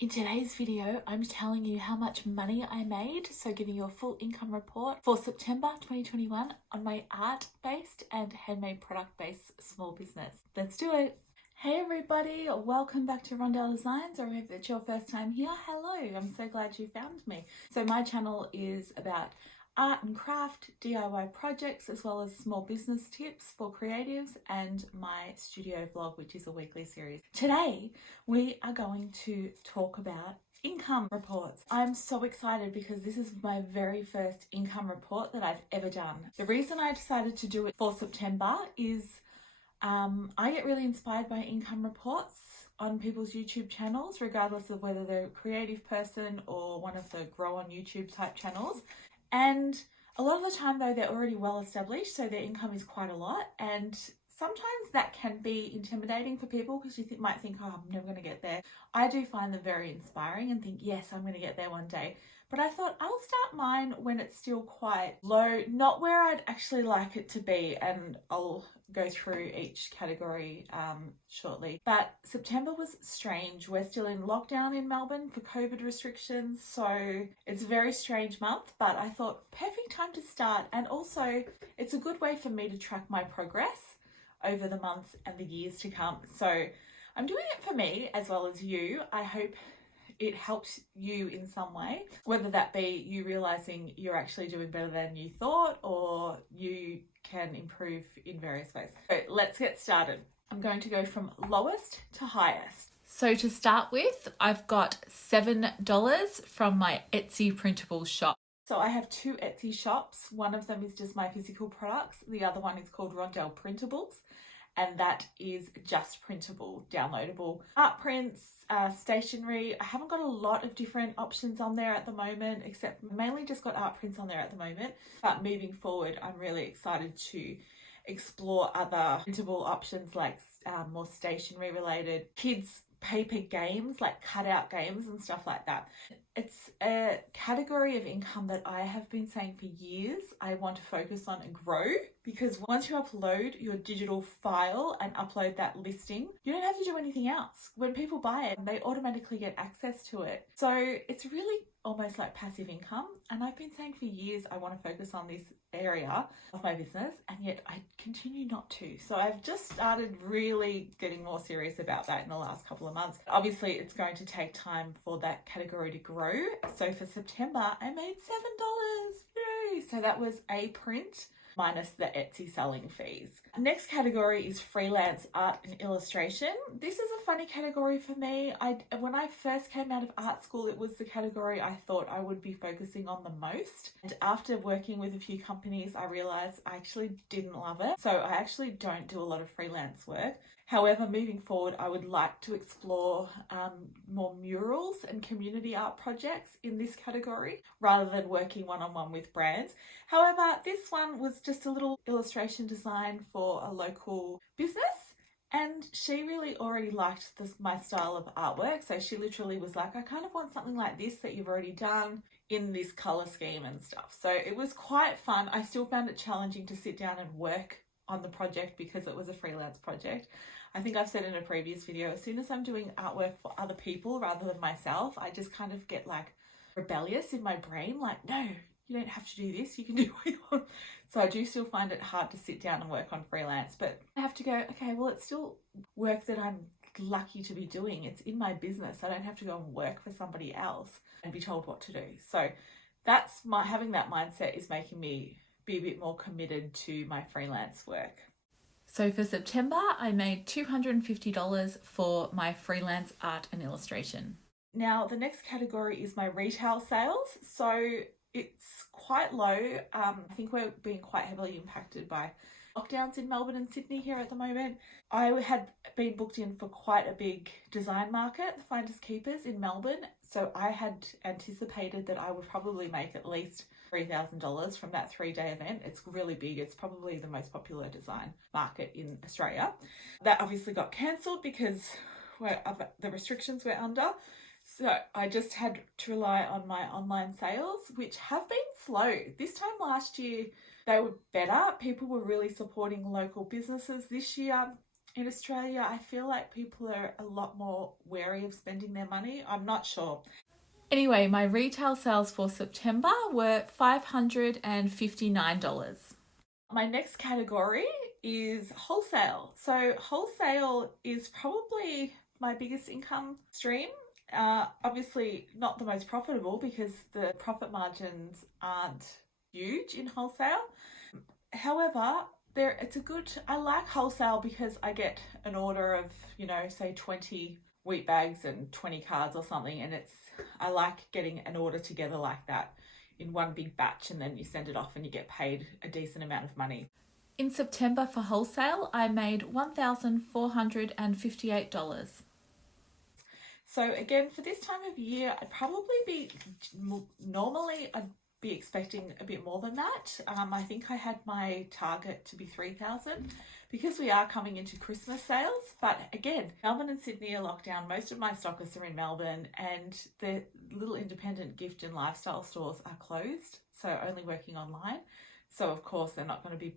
In today's video, I'm telling you how much money I made, so giving you a full income report for September 2021 on my art-based and handmade product-based small business. Let's do it. Hey everybody, welcome back to Rondell Designs, or if it's your first time here, hello, I'm so glad you found me. So my channel is about art and craft, DIY projects, as well as small business tips for creatives, and my studio vlog, which is a weekly series. Today, we are going to talk about income reports. I'm so excited because this is my very first income report that I've ever done. The reason I decided to do it for September is I get really inspired by income reports on people's YouTube channels, regardless of whether they're a creative person or one of the grow on YouTube type channels. And a lot of the time though, they're already well established, so their income is quite a lot. And sometimes that can be intimidating for people because you might think, oh, I'm never going to get there. I do find them very inspiring and think, yes, I'm going to get there one day. But I thought I'll start mine when it's still quite low, not where I'd actually like it to be, and I'll go through each category shortly. But September was strange. We're still in lockdown in Melbourne for COVID restrictions, so it's a very strange month, but I thought perfect time to start, and also it's a good way for me to track my progress over the months and the years to come. So I'm doing it for me as well as you. I hope it helps you in some way, whether that be you realizing you're actually doing better than you thought, or you can improve in various ways. So let's get started. I'm going to go from lowest to highest. So to start with, I've got $7 from my Etsy printable shop. So I have two Etsy shops. One of them is just my physical products. The other one is called Rondell Printables, and that is just printable, downloadable art prints, stationery. I haven't got a lot of different options on there at the moment, except mainly just got art prints on there at the moment. But moving forward, I'm really excited to explore other printable options, like more stationery related, kids paper games, like cutout games and stuff like that. It's a category of income that I have been saying for years I want to focus on and grow, because once you upload your digital file and upload that listing, you don't have to do anything else. When people buy it, they automatically get access to it. So it's really almost like passive income, and I've been saying for years I want to focus on this area of my business, and yet I continue not to. So I've just started really getting more serious about that in the last couple of months. Obviously it's going to take time for that category to grow. So for September I made $7. Yay! So that was a print minus the Etsy selling fees. Next category is freelance art and illustration. This is a funny category for me. When I first came out of art school, it was the category I thought I would be focusing on the most. And after working with a few companies, I realized I actually didn't love it. So I actually don't do a lot of freelance work. However, moving forward, I would like to explore more murals and community art projects in this category, rather than working one-on-one with brands. However, this one was just a little illustration design for a local business, and she really already liked my style of artwork. So she literally was like, I kind of want something like this that you've already done in this color scheme and stuff. So it was quite fun. I still found it challenging to sit down and work on the project because it was a freelance project. I think I've said in a previous video, as soon as I'm doing artwork for other people rather than myself, I just kind of get like rebellious in my brain, like, no, you don't have to do this, you can do what you want. So I do still find it hard to sit down and work on freelance, but I have to go, okay, well, it's still work that I'm lucky to be doing. It's in my business. I don't have to go and work for somebody else and be told what to do. So that's having that mindset is making me be a bit more committed to my freelance work. So for September, I made $250 for my freelance art and illustration. Now, the next category is my retail sales. So it's quite low. I think we're being quite heavily impacted by lockdowns in Melbourne and Sydney here at the moment. I had been booked in for quite a big design market, the Finders Keepers in Melbourne. So I had anticipated that I would probably make at least $3,000 from that 3-day event. It's really big. It's probably the most popular design market in Australia. That obviously got cancelled because the restrictions were under. So I just had to rely on my online sales, which have been slow. This time last year, they were better. People were really supporting local businesses. This year, In Australia, I feel like people are a lot more wary of spending their money. I'm not sure. Anyway, my retail sales for September were $559. My next category is wholesale. So wholesale is probably my biggest income stream. Obviously not the most profitable because the profit margins aren't huge in wholesale. However, I like wholesale because I get an order of, say 20 wheat bags and 20 cards or something, and I like getting an order together like that in one big batch, and then you send it off and you get paid a decent amount of money. In September for wholesale, I made $1,458. So again, for this time of year, I'd be expecting a bit more than that. I think I had my target to be 3,000 because we are coming into Christmas sales. But again, Melbourne and Sydney are locked down. Most of my stockists are in Melbourne, and the little independent gift and lifestyle stores are closed, so only working online. So of course they're not going to be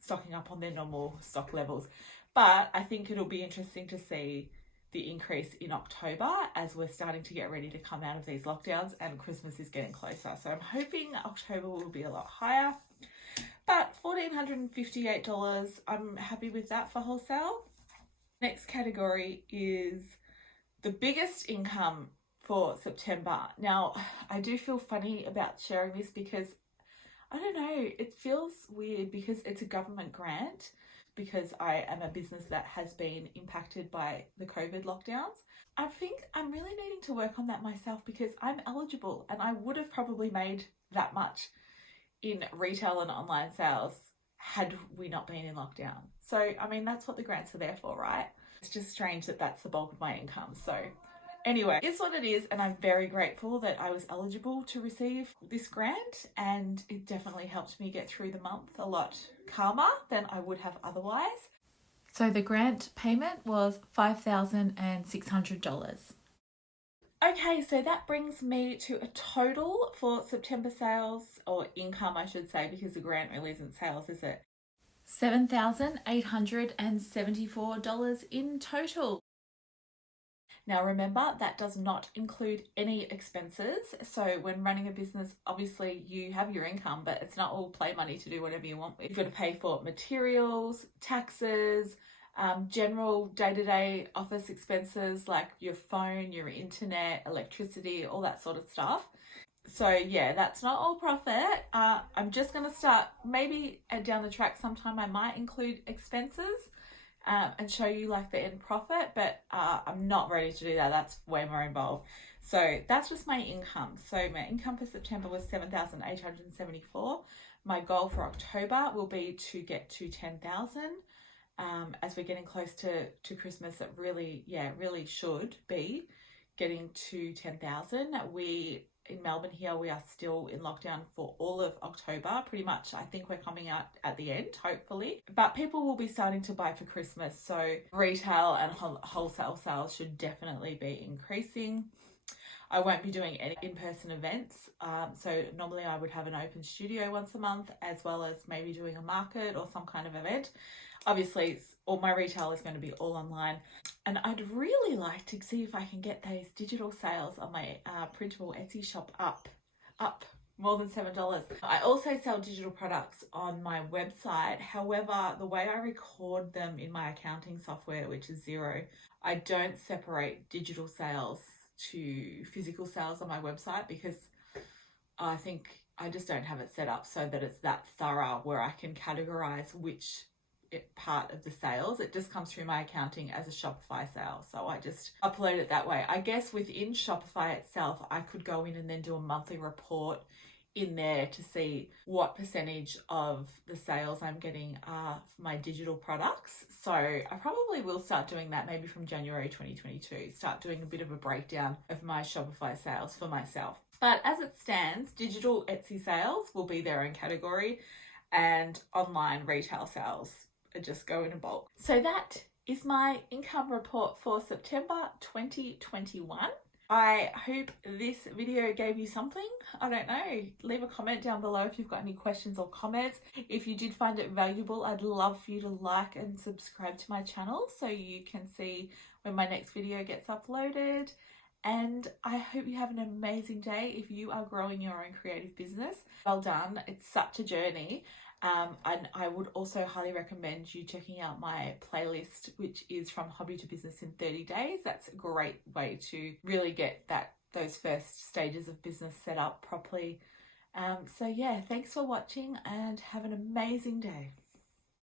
stocking up on their normal stock levels. But I think it'll be interesting to see the increase in October as we're starting to get ready to come out of these lockdowns and Christmas is getting closer. So I'm hoping October will be a lot higher. But $1,458, I'm happy with that for wholesale. Next category is the biggest income for September. Now, I do feel funny about sharing this because, I don't know, it feels weird because it's a government grant, because I am a business that has been impacted by the COVID lockdowns. I think I'm really needing to work on that myself because I'm eligible and I would have probably made that much in retail and online sales had we not been in lockdown. So, I mean, that's what the grants are there for, right? It's just strange that that's the bulk of my income. So anyway, it's what it is, and I'm very grateful that I was eligible to receive this grant, and it definitely helped me get through the month a lot calmer than I would have otherwise. So the grant payment was $5,600. Okay, so that brings me to a total for September sales, or income I should say, because the grant really isn't sales, is it? $7,874 in total. Now remember, that does not include any expenses. So when running a business, obviously you have your income, but it's not all play money to do whatever you want. You've got to pay for materials, taxes, general day-to-day office expenses like your phone, your internet, electricity, all that sort of stuff. So yeah, that's not all profit. I'm just going to start, maybe down the track sometime I might include expenses and show you like the end profit, but I'm not ready to do that. That's way more involved. So that's just my income. So my income for September was $7,874. My goal for October will be to get to 10,000. As we're getting close to Christmas, it really should be getting to 10,000. In Melbourne here, we are still in lockdown for all of October, pretty much. I think we're coming out at the end, hopefully. But people will be starting to buy for Christmas, so retail and wholesale sales should definitely be increasing. I won't be doing any in-person events, so normally I would have an open studio once a month, as well as maybe doing a market or some kind of event. Obviously, all my retail is going to be all online, and I'd really like to see if I can get those digital sales on my printable Etsy shop up more than $7. I also sell digital products on my website. However, the way I record them in my accounting software, which is Xero, I don't separate digital sales to physical sales on my website because I think I just don't have it set up so that it's that thorough where I can categorize which part of the sales. It just comes through my accounting as a Shopify sale, so I just upload it that way. I guess within Shopify itself, I could go in and then do a monthly report in there to see what percentage of the sales I'm getting are for my digital products. So I probably will start doing that maybe from January 2022, start doing a bit of a breakdown of my Shopify sales for myself. But as it stands, digital Etsy sales will be their own category, and online retail sales just go in a bulk. So that is my income report for September 2021. I hope this video gave you something. I don't know. Leave a comment down below if you've got any questions or comments. If you did find it valuable, I'd love for you to like and subscribe to my channel so you can see when my next video gets uploaded. And I hope you have an amazing day if you are growing your own creative business. Well done. It's such a journey. And I would also highly recommend you checking out my playlist, which is From Hobby to Business in 30 Days. That's a great way to really get those first stages of business set up properly. So yeah, thanks for watching and have an amazing day.